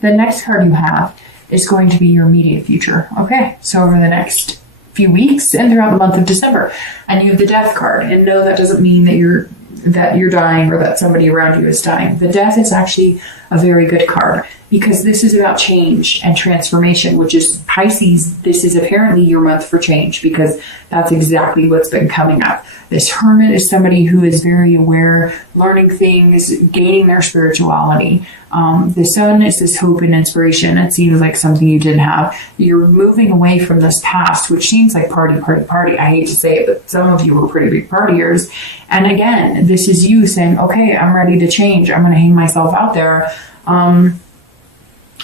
The next card you have is going to be your immediate future. Okay, so over the next few weeks and throughout the month of December, and you have the Death card. And no, that doesn't mean that you're dying or that somebody around you is dying. The Death is actually a very good card because this is about change and transformation, which is Pisces. This is apparently your month for change because that's exactly what's been coming up. This Hermit is somebody who is very aware, learning things, gaining their spirituality. The Sun is this hope and inspiration. It seems like something you didn't have. You're moving away from this past, which seems like party. I hate to say it, but some of you were pretty big partiers. And again, this is you saying, okay, I'm ready to change. I'm going to hang myself out there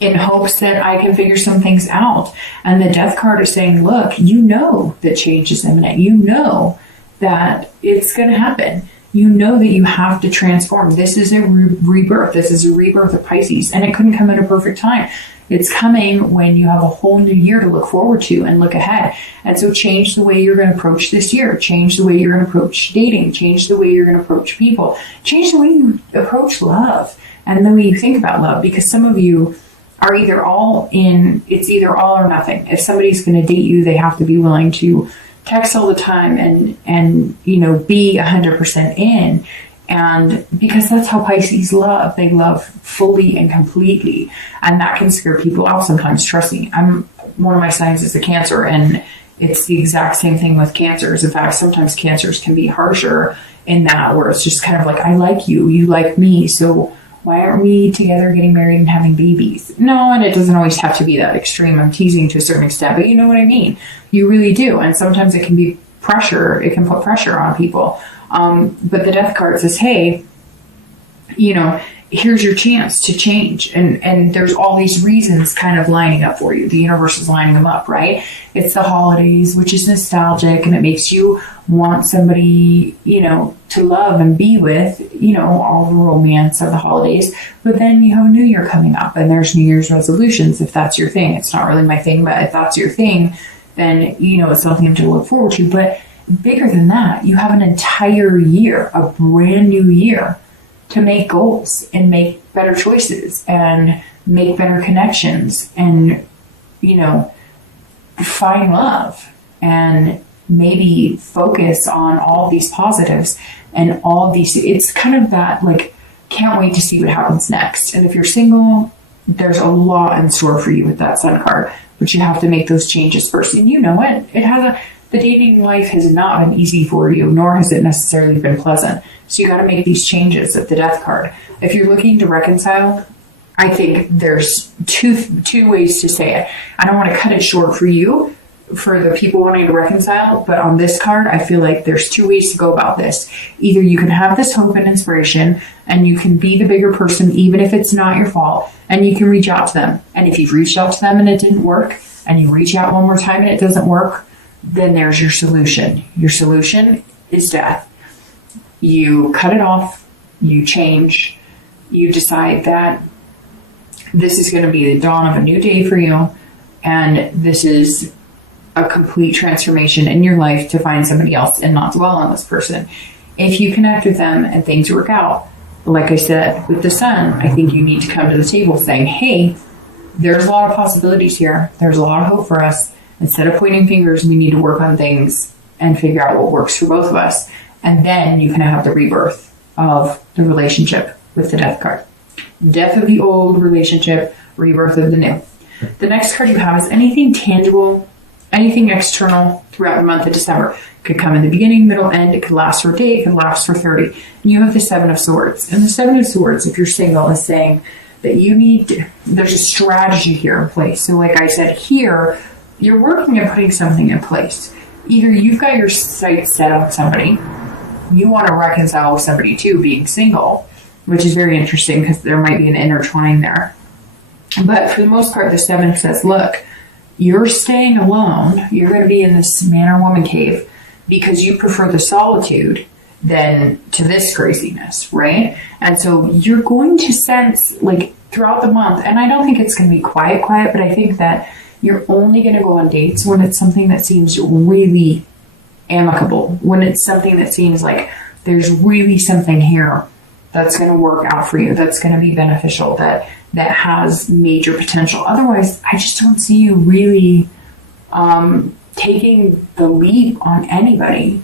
in hopes that I can figure some things out. And the Death card is saying, look, you know that change is imminent. You know that it's going to happen. You know that you have to transform. This is a rebirth. This is a rebirth of Pisces. And it couldn't come at a perfect time. It's coming when you have a whole new year to look forward to and look ahead. And so change the way you're going to approach this year. Change the way you're going to approach dating. Change the way you're going to approach people. Change the way you approach love and the way you think about love. Because some of you are either all in, it's either all or nothing. If somebody's going to date you, they have to be willing to text all the time and you know, be 100% in. And because that's how Pisces love. They love fully and completely. And that can scare people off sometimes. Trust me, one of my signs is a Cancer, and it's the exact same thing with Cancers. In fact, sometimes Cancers can be harsher in that, where it's just kind of like, I like you, you like me, so why aren't we together getting married and having babies? No, and it doesn't always have to be that extreme. I'm teasing to a certain extent, but you know what I mean. You really do. And sometimes it can be pressure. It can put pressure on people. But the Death card says, hey, you know, here's your chance to change. And there's all these reasons kind of lining up for you. The universe is lining them up, right? It's the holidays, which is nostalgic, and it makes you want somebody, you know, to love and be with, you know, all the romance of the holidays. But then you have a new year coming up, and there's New Year's resolutions, if that's your thing. It's not really my thing, but if that's your thing, then, you know, it's something to look forward to. But bigger than that, you have an entire year, a brand new year, to make goals and make better choices and make better connections and, you know, find love and maybe focus on all these positives and all these. It's kind of that, like, can't wait to see what happens next. And if you're single, there's a lot in store for you with that Sun card, but you have to make those changes first. And you know it. The dating life has not been easy for you, nor has it necessarily been pleasant. So you got to make these changes at the Death card. If you're looking to reconcile, I think there's two ways to say it. I don't want to cut it short for you, for the people wanting to reconcile, but on this card, I feel like there's two ways to go about this. Either you can have this hope and inspiration, and you can be the bigger person, even if it's not your fault, and you can reach out to them. And if you've reached out to them and it didn't work, and you reach out one more time and it doesn't work, then there's your solution. Your solution is death. You cut it off, you change, you decide that this is going to be the dawn of a new day for you, and this is a complete transformation in your life to find somebody else and not dwell on this person. If you connect with them and things work out, like I said, with the Sun, I think you need to come to the table saying, hey, there's a lot of possibilities here. There's a lot of hope for us. Instead of pointing fingers, we need to work on things and figure out what works for both of us. And then you can have the rebirth of the relationship with the Death card. Death of the old relationship, rebirth of the new. The next card you have is anything tangible, anything external throughout the month of December. It could come in the beginning, middle, end. It could last for a day. It could last for 30. And you have the Seven of Swords. And the Seven of Swords, if you're single, is saying that there's a strategy here in place. So like I said, here, you're working at putting something in place. Either you've got your sights set on somebody, you want to reconcile with somebody too, being single, which is very interesting because there might be an intertwining there. But for the most part, the Seven says, look, you're staying alone. You're going to be in this man or woman cave because you prefer the solitude than to this craziness, right? And so you're going to sense, like, throughout the month, and I don't think it's going to be quiet, but I think that you're only going to go on dates when it's something that seems really amicable, when it's something that seems like there's really something here that's going to work out for you, that's going to be beneficial, that has major potential. Otherwise, I just don't see you really taking the leap on anybody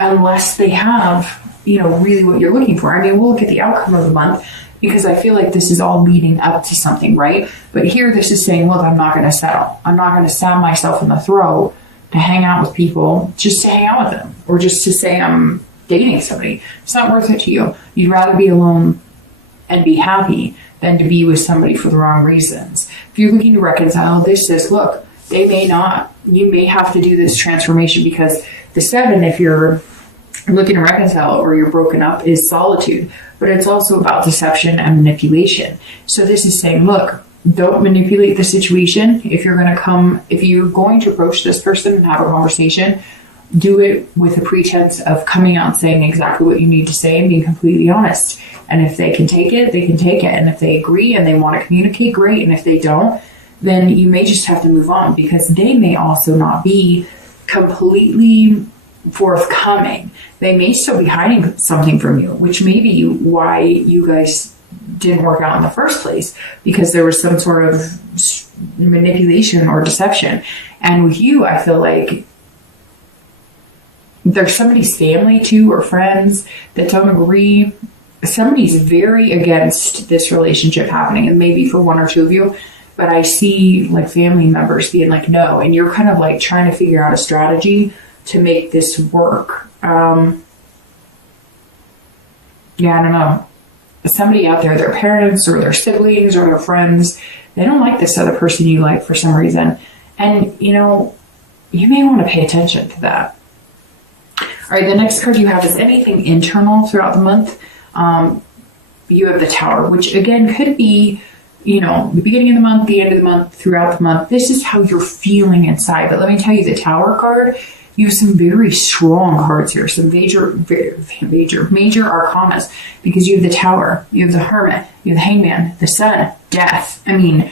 unless they have, really what you're looking for. I mean, we'll look at the outcome of the month, because I feel like this is all leading up to something, right? But here, this is saying, look, I'm not going to settle. I'm not going to stab myself in the throat to hang out with people just to hang out with them, or just to say I'm dating somebody. It's not worth it to you. You'd rather be alone and be happy than to be with somebody for the wrong reasons. If you're looking to reconcile, this says, look, they may not. You may have to do this transformation, because the 7, if you're looking to reconcile or you're broken up, is solitude. But it's also about deception and manipulation. So this is saying, look, don't manipulate the situation. If you're going to approach this person and have a conversation, do it with a pretense of coming out and saying exactly what you need to say and being completely honest. And if they can take it, they can take it. And if they agree and they want to communicate, great. And if they don't, then you may just have to move on, because they may also not be completely forthcoming. They may still be hiding something from you, which may be why you guys didn't work out in the first place, because there was some sort of manipulation or deception. And with you, I feel like there's somebody's family too, or friends, that don't agree. Somebody's very against this relationship happening, and maybe for 1 or 2 of you, but I see like family members being like, no, and you're kind of like trying to figure out a strategy to make this work. I don't know. Somebody out there, their parents or their siblings or their friends, they don't like this other person you like for some reason. And, you may want to pay attention to that. All right, the next card you have is anything internal throughout the month. You have the Tower, which again could be, the beginning of the month, the end of the month, throughout the month. This is how you're feeling inside. But let me tell you, the Tower card, you have some very strong cards here, some major arcanas, because you have the Tower, you have the Hermit, you have the Hangman, the Sun, Death. I mean,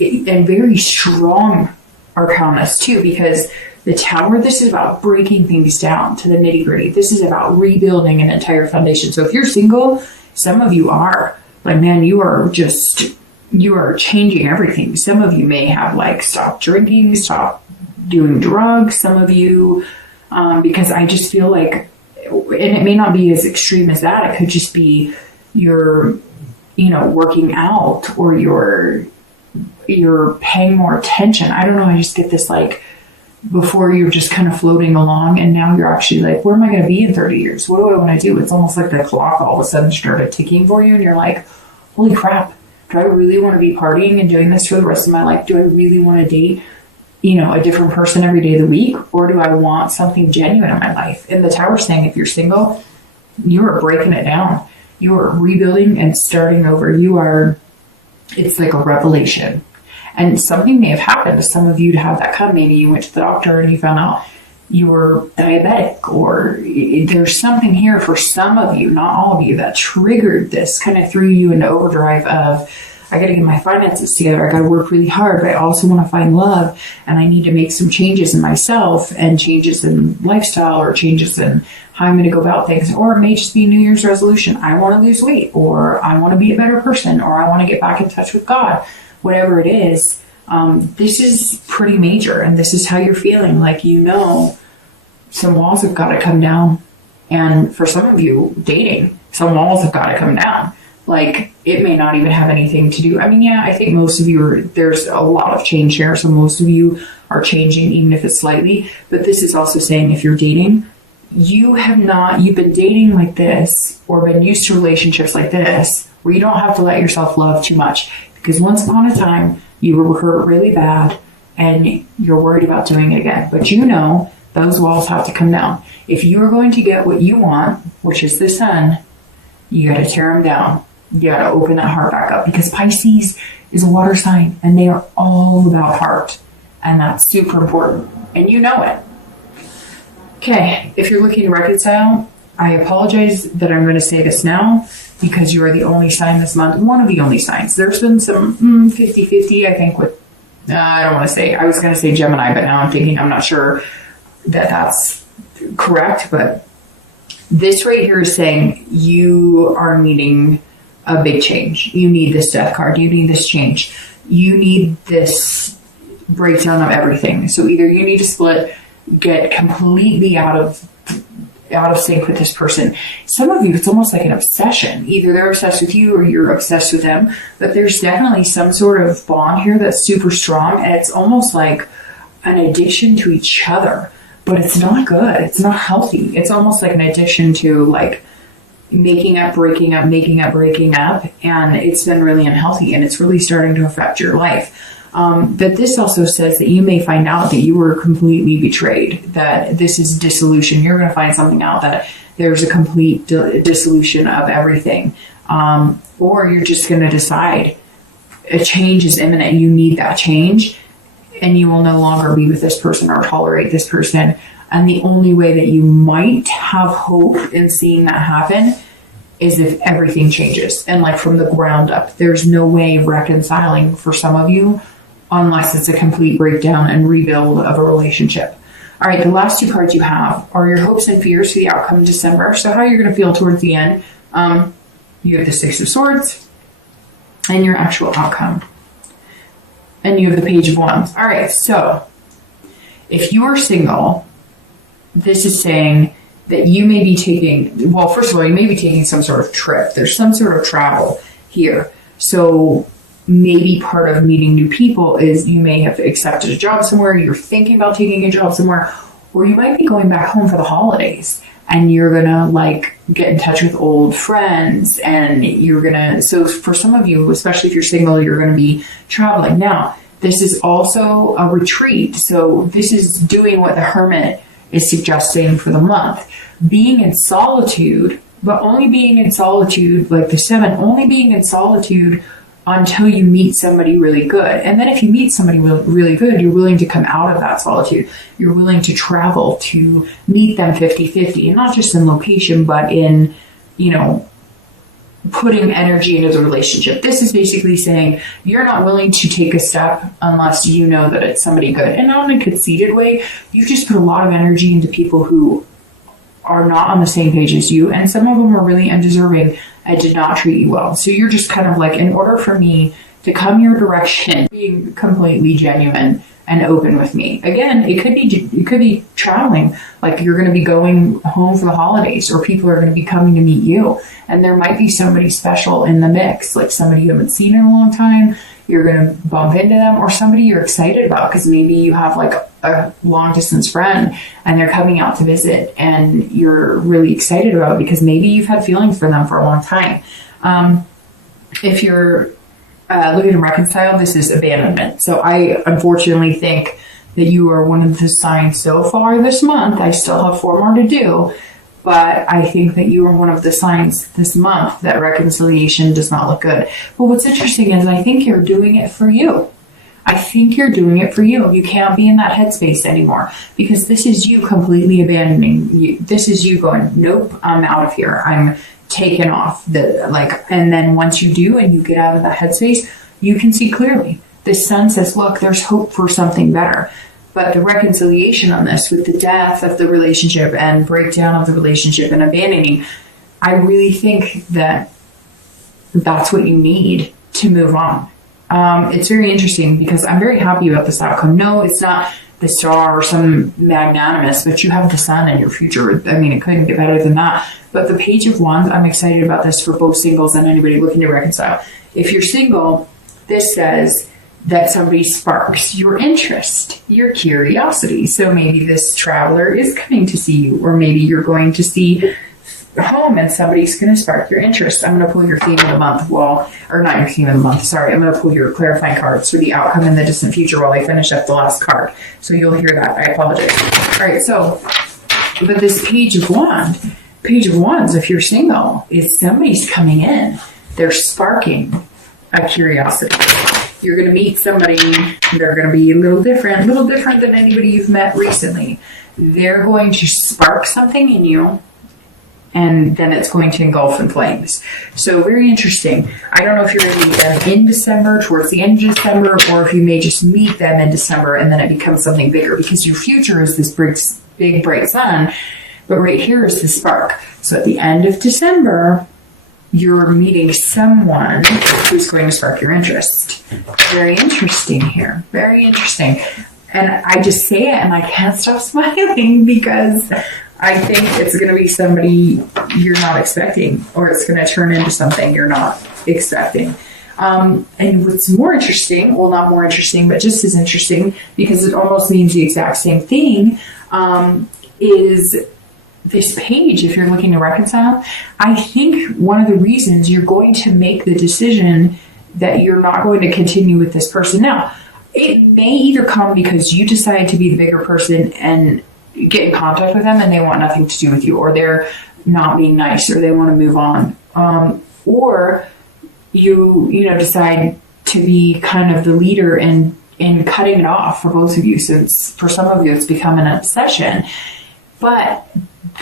and very strong arcanas too, because the Tower, this is about breaking things down to the nitty gritty. This is about rebuilding an entire foundation. So if you're single, some of you are like, man, you are changing everything. Some of you may have like stopped drinking, stopped doing drugs. Some of you, because I just feel like, and it may not be as extreme as that. It could just be you're, working out, or you're paying more attention. I don't know. I just get this like, before you're just kind of floating along, and now you're actually like, where am I going to be in 30 years? What do I want to do? It's almost like the clock all of a sudden started ticking for you, and you're like, holy crap, do I really want to be partying and doing this for the rest of my life? Do I really want to date, a different person every day of the week? Or do I want something genuine in my life? And the Tower's saying, if you're single, you are breaking it down. You are rebuilding and starting over. It's like a revelation. And something may have happened to some of you to have that come. Maybe you went to the doctor and you found out you were diabetic, or there's something here for some of you, not all of you, that triggered this, kind of threw you into overdrive of, I got to get my finances together. I got to work really hard, but I also want to find love, and I need to make some changes in myself and changes in lifestyle, or changes in how I'm going to go about things. Or it may just be a New Year's resolution. I want to lose weight, or I want to be a better person, or I want to get back in touch with God. Whatever it is, this is pretty major, and this is how you're feeling. Like, some walls have got to come down. And for some of you, dating, some walls have got to come down. Like, it may not even have anything to do. I mean, yeah, I think most of you there's a lot of change here. So most of you are changing, even if it's slightly. But this is also saying, if you're dating, you've been dating like this, or been used to relationships like this, where you don't have to let yourself love too much. Because once upon a time, you were hurt really bad, and you're worried about doing it again. But those walls have to come down. If you are going to get what you want, which is the Sun, you got to tear them down. You got to open that heart back up, because Pisces is a water sign, and they are all about heart. And that's super important. And you know it. Okay, if you're looking to reconcile, I apologize that I'm going to say this now, because you are the only sign this month, one of the only signs. There's been some 50-50, I think, with, I was going to say Gemini, but now I'm not sure that that's correct, but This right here is saying you are needing a big change. You need this death card. You need this change. You need this breakdown of everything. So either you need to split, get completely out of sync with this person. Some of you, it's almost like an obsession. Either they're obsessed with you or you're obsessed with them. But there's definitely some sort of bond here that's super strong, and it's almost like an addiction to each other. But it's not good. It's not healthy. It's almost like an addiction to like making up, breaking up, making up, breaking up. And it's been really unhealthy, and it's really starting to affect your life. But this also says that you may find out that you were completely betrayed, that this is dissolution. You're going to find something out that there's a complete dissolution of everything. Or you're just going to decide a change is imminent. You need that change, and you will no longer be with this person or tolerate this person. And the only way that you might have hope in seeing that happen is if everything changes, and like from the ground up. There's no way of reconciling for some of you unless it's a complete breakdown and rebuild of a relationship. All right, the last two cards you have are your hopes and fears for the outcome in December. So how you're going to feel towards the end. You have the Six of Swords and your actual outcome. And you have the Page of Wands. All right, so if you are single, this is saying that you may be taking, well, first of all, you may be taking some sort of trip. There's some sort of travel here. So maybe part of meeting new people is you may have accepted a job somewhere, you're thinking about taking a job somewhere, or you might be going back home for the holidays, and you're gonna like get in touch with old friends, and you're gonna, so for some of you, especially if you're single, you're gonna be traveling. Now, this is also a retreat, so this is doing what the Hermit is suggesting for the month. Being in solitude, but only being in solitude, like the 7, only being in solitude until you meet somebody really good. And then if you meet somebody really good, you're willing to come out of that solitude. You're willing to travel to meet them 50-50, and not just in location, but in, you know, putting energy into the relationship. This is basically saying you're not willing to take a step unless you know that it's somebody good. And not in a conceited way. You just put a lot of energy into people who are not on the same page as you, and some of them are really undeserving and did not treat you well. So you're just kind of like, in order for me to come your direction, being completely genuine and open with me. Again, it could be traveling, like you're going to be going home for the holidays, or people are going to be coming to meet you, and there might be somebody special in the mix, like somebody you haven't seen in a long time. You're going to bump into them, or somebody you're excited about because maybe you have like a long distance friend and they're coming out to visit, and you're really excited about it because maybe you've had feelings for them for a long time. If you're looking to reconcile, this is abandonment. So I unfortunately think that you are one of the signs so far this month. I still have 4 more to do, but I think that you are one of the signs this month that reconciliation does not look good. But what's interesting is I think you're doing it for you. I think you're doing it for you. You can't be in that headspace anymore because this is you completely abandoning you. This is you going, nope, I'm out of here. I'm taken off. And then once you do and you get out of that headspace, you can see clearly. The sun says, look, there's hope for something better. But the reconciliation on this, with the death of the relationship and breakdown of the relationship and abandoning, I really think that that's what you need to move on. It's very interesting because I'm very happy about this outcome. No, it's not the star or some magnanimous, but you have the sun in your future. I mean, it couldn't get better than that. But the Page of Wands, I'm excited about this for both singles and anybody looking to reconcile. If you're single, this says that somebody sparks your interest, your curiosity. So maybe this traveler is coming to see you, or maybe you're going to see home and somebody's going to spark your interest. I'm going to pull your theme of the month, or not your theme of the month, sorry. I'm going to pull your clarifying cards for the outcome in the distant future while I finish up the last card. So you'll hear that. I apologize. All right, so, but this Page of Wands, if you're single, is somebody's coming in. They're sparking a curiosity. You're going to meet somebody, they're going to be a little different than anybody you've met recently. They're going to spark something in you, and then it's going to engulf in flames. So very interesting. I don't know if you're going to meet them in December, towards the end of December, or if you may just meet them in December and then it becomes something bigger, because your future is this big bright sun, But right here is the spark. So at the end of December, you're meeting someone who's going to spark your interest. Very interesting here. Very interesting. And I just say it and I can't stop smiling because I think it's going to be somebody you're not expecting, or it's going to turn into something you're not expecting. And what's more interesting, well, not more interesting, but just as interesting, because it almost means the exact same thing, is this page. If you're looking to reconcile, I think one of the reasons you're going to make the decision that you're not going to continue with this person. Now, it may either come because you decide to be the bigger person and get in contact with them and they want nothing to do with you, or they're not being nice, or they want to move on, or you decide to be kind of the leader in cutting it off for both of you, since for some of you it's become an obsession. But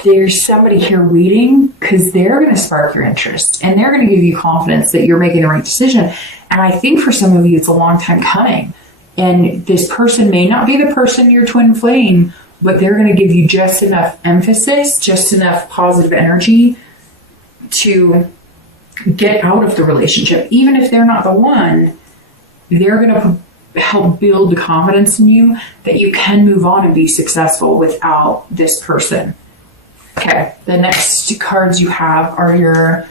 there's somebody here waiting because they're going to spark your interest and they're going to give you confidence that you're making the right decision. And I think for some of you it's a long time coming, and this person may not be the person you're twin flame, but they're going to give you just enough emphasis, just enough positive energy to get out of the relationship. Even if they're not the one, they're going to help build the confidence in you that you can move on and be successful without this person. Okay, the next cards you have are your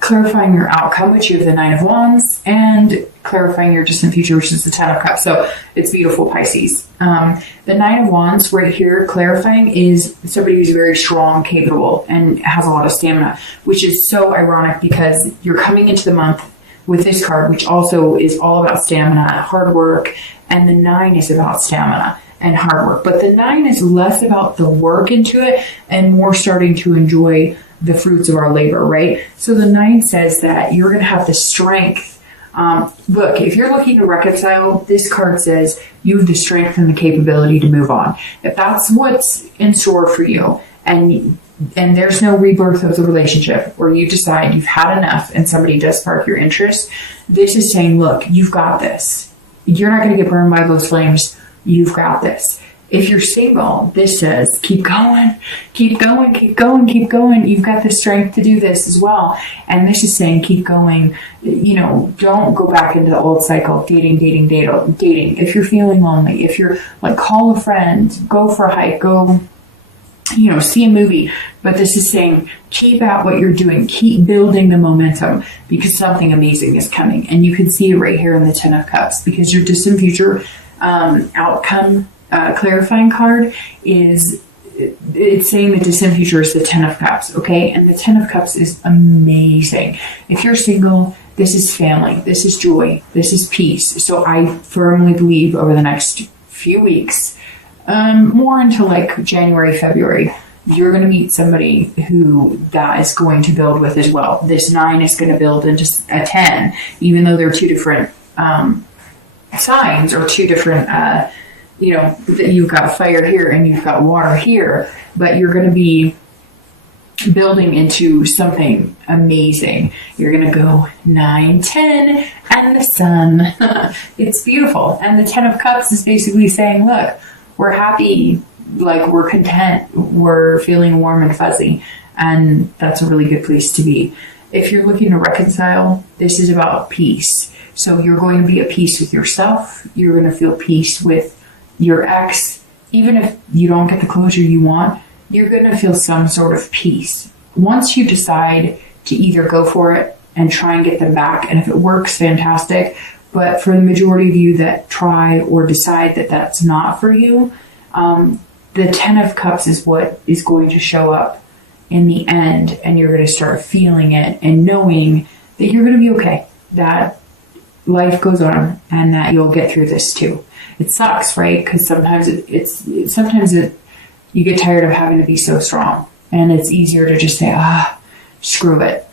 clarifying your outcome, which you have the Nine of Wands, and clarifying your distant future, which is the Ten of Cups. So it's beautiful, Pisces. The Nine of Wands right here, clarifying, is somebody who's very strong, capable, and has a lot of stamina, which is so ironic because you're coming into the month with this card, which also is all about stamina, hard work, and the 9 is about stamina and hard work. But the 9 is less about the work into it and more starting to enjoy the fruits of our labor, right? So the 9 says that you're going to have the strength. Look, if you're looking to reconcile, this card says you have the strength and the capability to move on. If that's what's in store for you, and there's no rebirth of the relationship, or you decide you've had enough and somebody does spark your interest, this is saying, look, you've got this. You're not going to get burned by those flames. You've got this. If you're single, this says, keep going, keep going, keep going, keep going. You've got the strength to do this as well. And this is saying, keep going. Don't go back into the old cycle, dating. If you're feeling lonely, if you're like, call a friend, go for a hike, go, see a movie. But this is saying, keep at what you're doing, keep building the momentum, because something amazing is coming. And you can see it right here in the Ten of Cups, because your distant future outcome clarifying card it's saying the distant future is the Ten of Cups, okay? And the Ten of Cups is amazing. If you're single, this is family, this is joy, this is peace. So I firmly believe over the next few weeks, more into like January, February, you're going to meet somebody who that is going to build with as well. This 9 is going to build into a 10, even though they're two different signs, or two different that you've got fire here and you've got water here, but you're going to be building into something amazing. You're going to go 9, 10, and the sun. It's beautiful. And the Ten of Cups is basically saying, look, we're happy, like we're content, we're feeling warm and fuzzy, and that's a really good place to be. If you're looking to reconcile, this is about peace. So you're going to be at peace with yourself. You're going to feel peace with your ex. Even if you don't get the closure you want, you're going to feel some sort of peace. Once you decide to either go for it and try and get them back, and if it works, fantastic. But for the majority of you that try or decide that that's not for you, the Ten of Cups is what is going to show up in the end, and you're going to start feeling it and knowing that you're going to be okay, that life goes on, and that you'll get through this too. It sucks, right? Because sometimes you get tired of having to be so strong, and it's easier to just say, screw it.